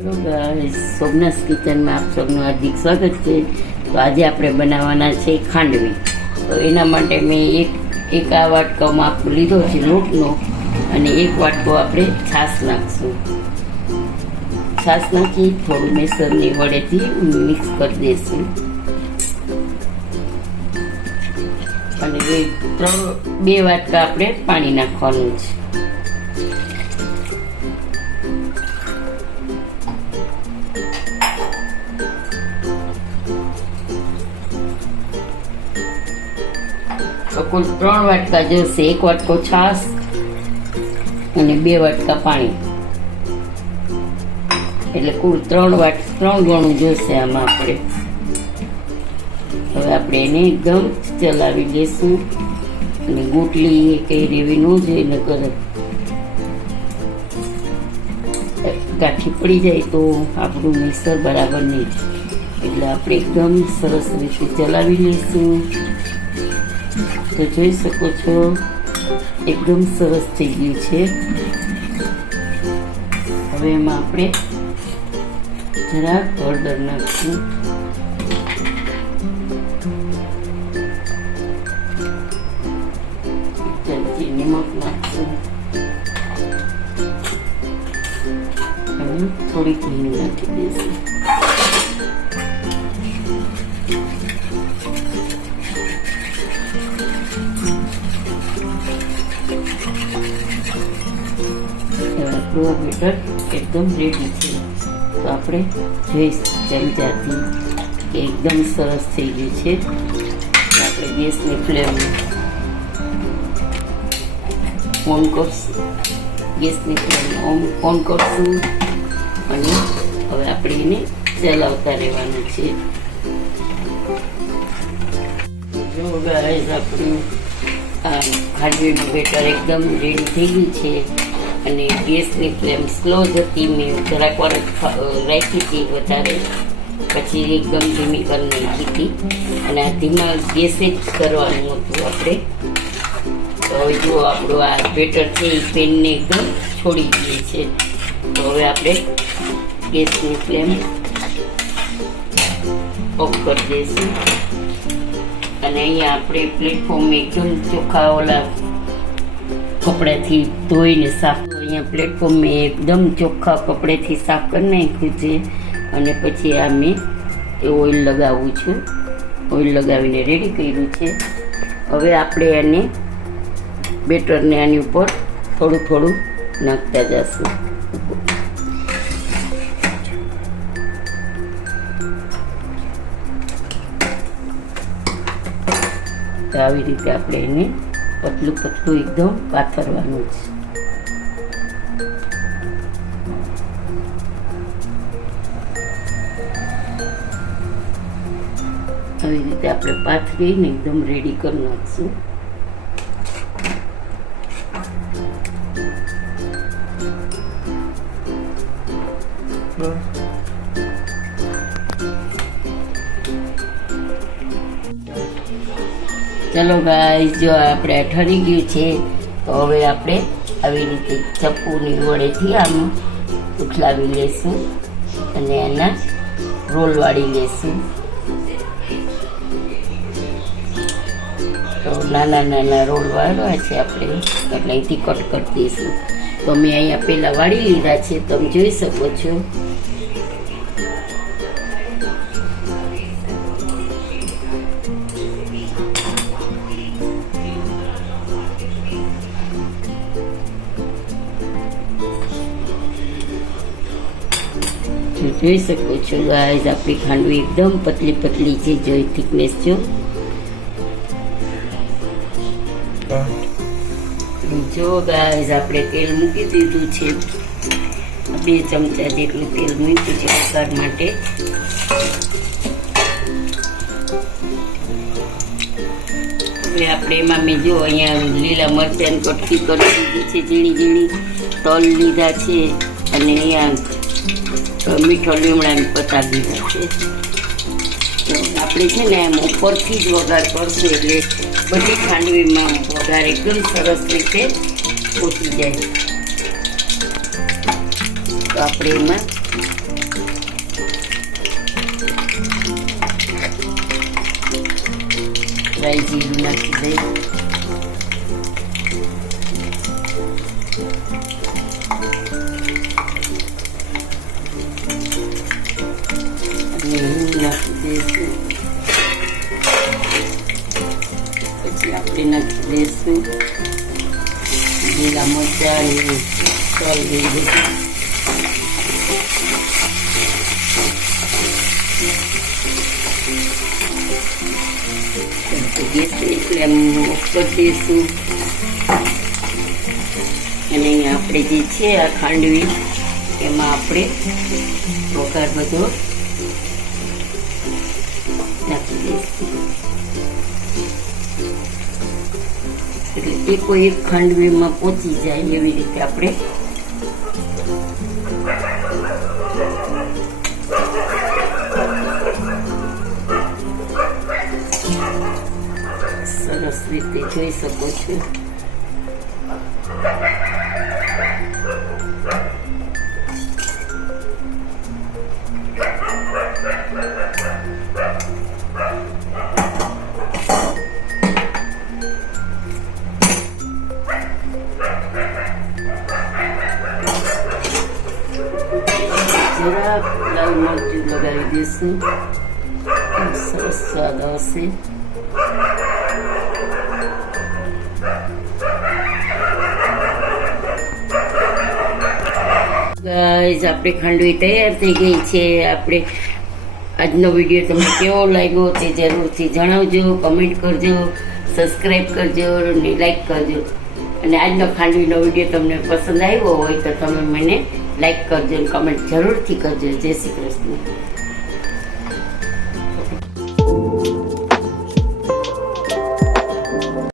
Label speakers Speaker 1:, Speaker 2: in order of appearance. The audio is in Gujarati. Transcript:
Speaker 1: હેલો ગાઈસ સોમનાથ કિચનમાં આપ સૌનું હાર્દિક સ્વાગત છે. તો આજે આપણે બનાવવાના છે ખાંડવી. તો એના માટે મેં એક એક આ વાટકો લીધો છે લોટનો, અને એક વાટકો આપણે છાશ નાખશું. છાશ નાખી થોડું મેસરની વડેથી મિક્સ કરી દઈશું અને ત્રણ, બે વાટકા આપણે પાણી નાખવાનું છે. કુલ ત્રણ વાટકા જશે. એક વાટકો છાશ અને બે વાટકા પાણી. એટલે કુલ ત્રણ વાટ, ત્રણ ગણું જશે આમાં આપણે. હવે આપણે એને એકદમ ચલાવી લઈશું. અને ગોટલી એ કઈ રેવી ન જોઈએ ને કરે કાઠી પડી જાય તો આપણું મિક્સર બરાબર નહીં એટલે આપણે એકદમ સરસ રીતે ચલાવી લઈશું. તો જોઈ શકો છો. એકદમ સરસ થઈ ગયું છે. હવે એમાં આપણે જરાક હળદર નાખશું. ચમચી નિમક નાખશું. થોડીક હિંગ નાખી દઈશું. આપણું બેટર એકદમ રેડી છે. તો આપણે જોઈ ચમચાથી કે એકદમ સરસ થઈ ગઈ છે. આપણે ગેસની ફ્લેમ ઓન કરશું. ગેસની ફ્લેમ ઓન કરશું. અને હવે આપણે એને ચલાવતા રહેવાનું છે. જો ગાઈસ આપણું ખાંડવીનું બેટર એકદમ રેડી થઈ ગયું છે. અને ગેસની ફ્લેમ સ્લો જ હતી મેં જરાક વાર રાખી હતી વધારે. પછી એકદમ ધીમી કરી નાખી હતી. અને આ ધીમા ગેસે જ કરવાનું હતું આપણે. તો હવે જો આપણું આ બેટર છે એ પેનને એકદમ છોડી દઈએ છે તો હવે આપણે ગેસની ફ્લેમ ઓફ કરી દઈશું. અને અહીંયા આપણે પ્લેટફોર્મ એકદમ ચોખ્ખા ઓલા કપડાથી ધોઈને સાફ અહીંયા પ્લેટફોર્મ મેં એકદમ ચોખ્ખા કપડેથી સાફ કરી નાખ્યું છે. અને પછી આ મેં એ ઓઇલ લગાવું છું. ઓઇલ લગાવીને રેડી કર્યું છે. હવે આપણે આને બેટરને આની ઉપર થોડું થોડું નાખતા જશું. આવી રીતે આપણે એને પતલું પતલું એકદમ પાથરવાનું છે આવી રીતે આપણે પાથરીને એકદમ રેડી કરી નાખશું. ચલો ગાય જો આપણે ઠરી ગયું છે, તો હવે આપણે આવી રીતે ચપ્પુની વડેથી આમ ઉથલાવી લેશું અને એના રોલ વાળી લેશું. તો નાના નાના રોડ વાળવા છે આપણે. એટલે અહીંથી કટ કરી દઈશું. તો મેં અહીંયા પહેલાં વાળી લીધા છે. તમે જોઈ શકો છો. જોઈ શકો છો ગાય આપણી ખાંડવી એકદમ પતલી પતલી છે, જોઈ થિકનેસ જો. જો ગાઈઝ આપણે તેલ મૂકી દીધું છે. બે ચમચા જેટલું તેલ મૂક્યું છે વઘાર માટે. હવે આપણે એમાં મેં જો અહીંયા લીલા મરચાં કટકી કરી દીધી છે, ઝીણી ઝીણી. તલ લીધા છે અને અહીંયા મીઠો લીમડાની પતા દીધા છે. આપણે છે ને એમ ઉપરથી જ વઘાર કરશું એટલે બધી ખાંડવીમાં વઘાર એકદમ સરસ રીતે ઓછી જાય. તો આપણે એમાં રાઈ જીરું નાખી દઈએ. આપણે નાખી દઈશું લીલા મરચાં અને તલ દઈશું અને આપણે જે છે આ ખાંડવી, એમાં આપણે વઘાર બધો નાખી દઈશું. એટલે એકો એક ખાંડવીમાં પહોંચી જાય એવી રીતે આપણે સરસ રીતે જોઈ શકો છો. જરાક લાલ મરચું લગાવી દઈશું ખૂબ સરસ સ્વાદ આવશે ગાઈઝ આપણે ખાંડવી તૈયાર થઈ ગઈ છે. આપણે આજનો વીડિયો તમને કેવો લાગ્યો તે જરૂરથી જણાવજો કમેન્ટ કરજો સબસ્ક્રાઈબ કરજો અને લાઈક કરજો. અને આજનો ખાંડવીનો વીડિયો તમને પસંદ આવ્યો હોય તો તમે મને લાઈક કરજો કમેન્ટ જરૂરથી કરજો. જય શ્રી કૃષ્ણ.